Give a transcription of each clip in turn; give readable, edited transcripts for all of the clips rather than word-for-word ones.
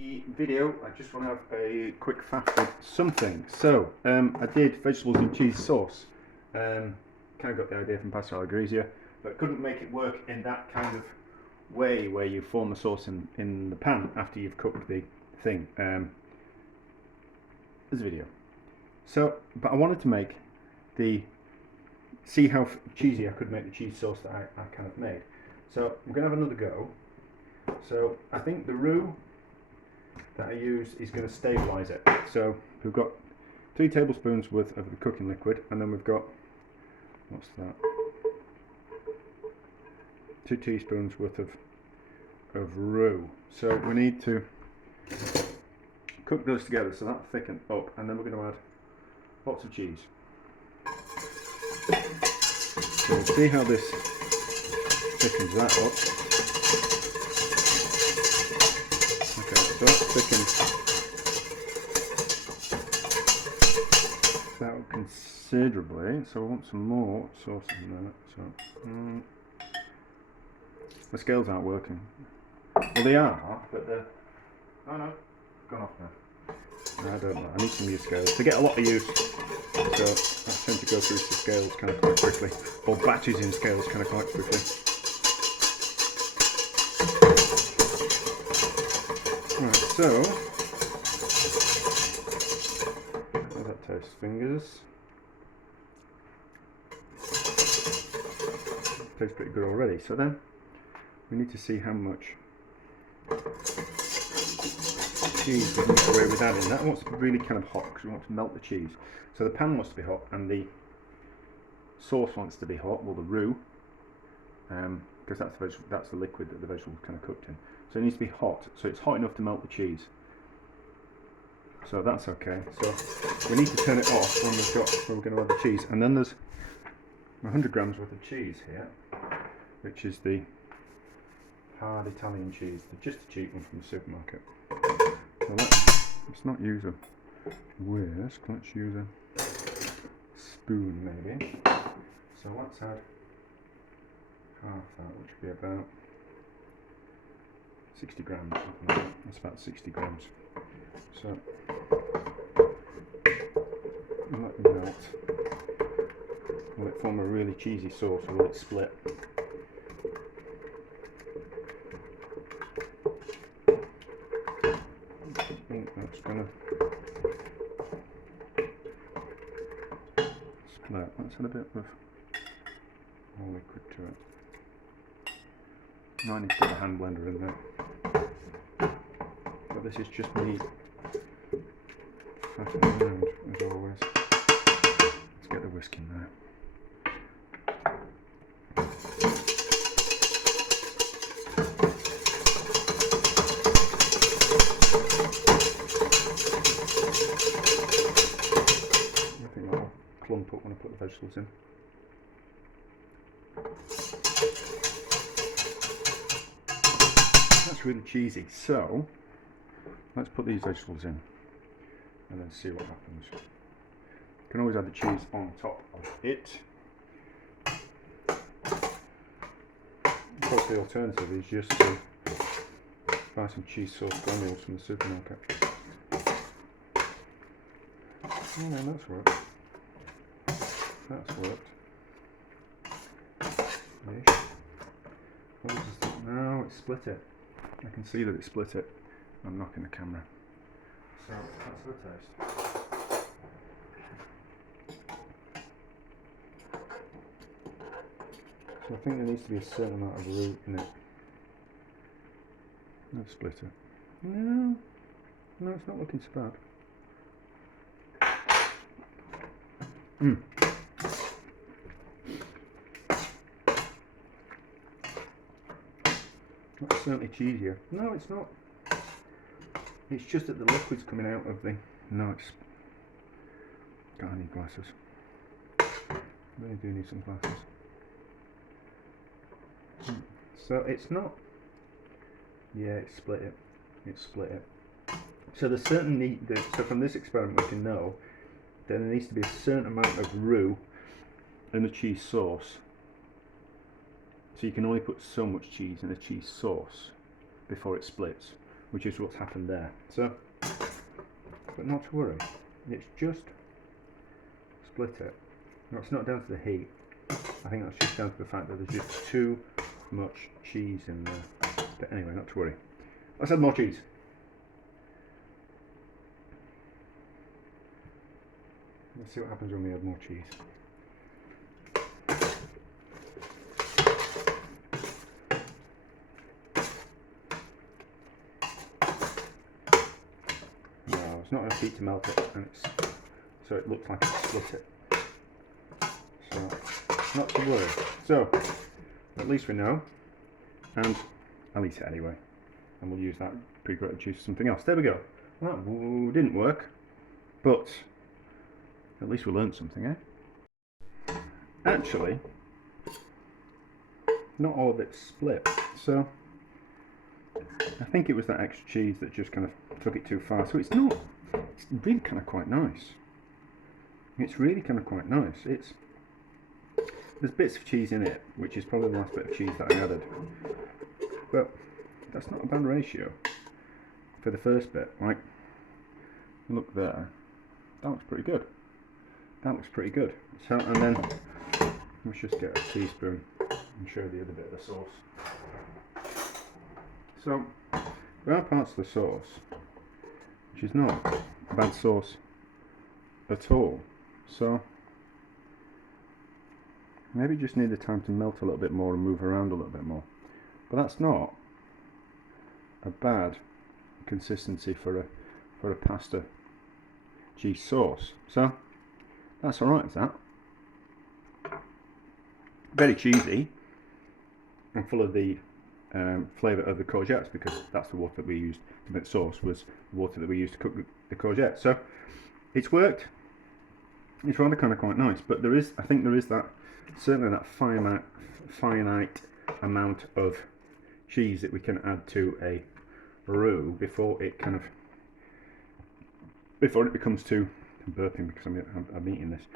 The video, I just want to have a quick faff with something. So, I did vegetables and cheese sauce. Kind of got the idea from pasta alla Griglia, but couldn't make it work in that kind of way where you form the sauce in the pan after you've cooked the thing. There's a video. So, but I wanted to see how cheesy I could make the cheese sauce that I kind of made. So, I'm going to have another go. So, I think the roux that I use is going to stabilise it. So we've got 3 tablespoons worth of the cooking liquid, and then we've got, what's that, 2 teaspoons worth of roux. So we need to cook those together so that thicken up, and then we're going to add lots of cheese. So we'll see how this thickens that up. So that's thickened that up considerably, so I want some more sauce in there. So the scales aren't working. Well, they are, but they're, oh no, gone off now. I don't know, I need some new scales. They get a lot of use, so I tend to go through the scales kind of quite quickly, or batches in scales kind of quite quickly. Right, so how's that taste? Fingers. Tastes pretty good already. So then we need to see how much cheese we can get away with adding. That wants to be really kind of hot because we want to melt the cheese. So the pan wants to be hot and the sauce wants to be hot, well the roux, because that's the liquid that the vegetable is kind of cooked in. So it needs to be hot, so it's hot enough to melt the cheese. So that's okay. So we need to turn it off when we're going to add the cheese. And then there's 100 grams worth of cheese here, which is the hard Italian cheese, just a cheap one from the supermarket. So let's not use a whisk, let's use a spoon maybe. So let's add half that, which would be about 60 grams, something like that. That's about 60 grams. So let it melt. Will it form a really cheesy sauce or will it split? I think that's going to split. Let's add a bit of more liquid to it. I need to put a hand blender in there. But this is just me faffing around as always. Let's get the whisk in there. I think that'll clump up when I put the vegetables in. That's really cheesy, so let's put these vegetables in and then see what happens. You can always add the cheese on top of it. Of course the alternative is just to buy some cheese sauce granules from the supermarket. Oh no, that's worked. That's worked. Ish. No, it split it. I can see that it split it. I'm knocking the camera. So that's the taste. So I think there needs to be a certain amount of roux in it. I've split it. No, it's not looking so bad. That's certainly cheesier. No, it's not. It's just that the liquid's coming out of the... No, it's... God, I need glasses. I really do need some glasses. So it's not... Yeah, it split it. It split it. So there's certain need... So from this experiment we can know that there needs to be a certain amount of roux in the cheese sauce. So you can only put so much cheese in a cheese sauce before it splits. which is what's happened there. So, but not to worry, it's just split it. No, it's not down to the heat. I think that's just down to the fact that there's just too much cheese in there. But anyway, not to worry. Let's add more cheese. Let's see what happens when we add more cheese. No, it's not enough heat to melt it, and so it looks like it's split it. So, not to worry. So, at least we know, and I'll eat it anyway, and we'll use that pre-grated cheese for something else. There we go. Well, that didn't work, but at least we learned something, eh? Actually, not all of it's split, so I think it was that extra cheese that just kind of took it too far. So it's not, it's really kind of quite nice. It's really kind of quite nice. There's bits of cheese in it, which is probably the last bit of cheese that I added. But that's not a bad ratio for the first bit. Like, look there, that looks pretty good. That looks pretty good. So, and then let's just get a teaspoon and show the other bit of the sauce. So there are parts of the sauce which is not a bad sauce at all. So maybe just need the time to melt a little bit more and move around a little bit more. But that's not a bad consistency for a pasta cheese sauce. So that's alright with that. Very cheesy and full of the flavour of the courgettes, because that's the water that we used to make the sauce, was the water that we used to cook the courgettes. So it's worked. It's rather kind of quite nice, but there is, I think there is that, certainly that finite amount of cheese that we can add to a roux before it becomes too, I'm burping because I'm eating this,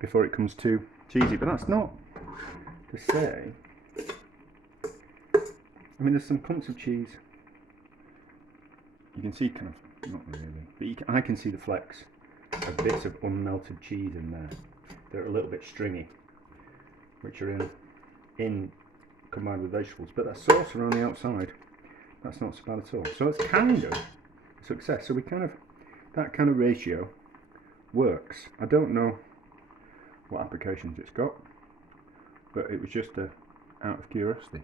before it comes too cheesy. But that's not to say, I mean, there's some clumps of cheese you can see, kind of, not really, but I can see the flecks of bits of unmelted cheese in there. They're a little bit stringy, which are in combined with vegetables, but that sauce around the outside, that's not so bad at all. So it's kind of a success. So we kind of, that kind of ratio works. I don't know what applications it's got, but it was just out of curiosity.